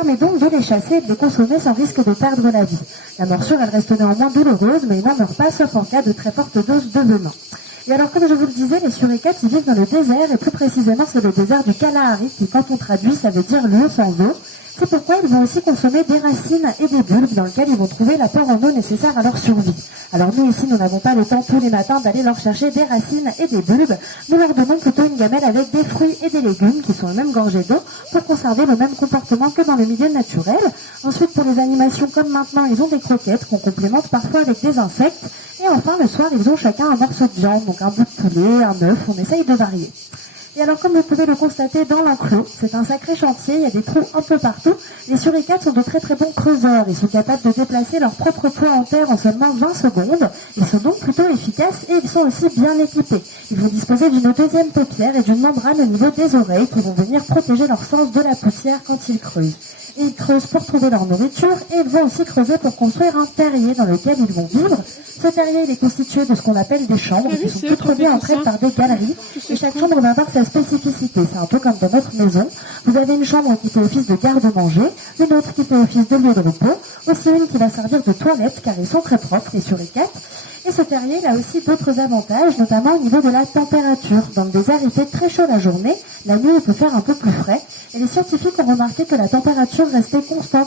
permet donc de les chasser et de les consommer sans risque de perdre la vie. La morsure, elle reste néanmoins douloureuse, mais ils n'en meurent pas, sauf en cas de très forte dose de venin. Et alors, comme je vous le disais, les suricates, ils vivent dans le désert, et plus précisément, c'est le désert du Kalahari, qui, quand on traduit, ça veut dire lieu sans eau. C'est pourquoi ils vont aussi consommer des racines et des bulbes dans lesquels ils vont trouver l'apport en eau nécessaire à leur survie. Alors nous ici, nous n'avons pas le temps tous les matins d'aller leur chercher des racines et des bulbes. Nous leur donnons plutôt une gamelle avec des fruits et des légumes qui sont eux-mêmes gorgés d'eau pour conserver le même comportement que dans le milieu naturel. Ensuite, pour les animations comme maintenant, ils ont des croquettes qu'on complémente parfois avec des insectes. Et enfin, le soir, ils ont chacun un morceau de viande, donc un bout de poulet, un œuf, on essaye de varier. Et alors, comme vous pouvez le constater dans l'enclos, c'est un sacré chantier, il y a des trous un peu partout. Les suricates sont de très très bons creuseurs. Ils sont capables de déplacer leur propre poids en terre en seulement 20 secondes. Ils sont donc plutôt efficaces et ils sont aussi bien équipés. Ils vont disposer d'une deuxième paupière et d'une membrane au niveau des oreilles qui vont venir protéger leur sens de la poussière quand ils creusent. Et ils creusent pour trouver leur nourriture et ils vont aussi creuser pour construire un terrier dans lequel ils vont vivre. Ce terrier, il est constitué de ce qu'on appelle des chambres qui sont toutes reliées entre elles par des galeries et chaque chambre va avoir sa spécificité. C'est un peu comme dans notre maison. Vous avez une chambre qui fait office de garde-manger, une autre qui fait office de lieu de repos, aussi une qui va servir de toilette car ils sont très propres, les suricates. Et ce terrier, il a aussi d'autres avantages, notamment au niveau de la température. Dans le désert, il fait très chaud la journée, la nuit, il peut faire un peu plus frais. Et les scientifiques ont remarqué que la température restait constante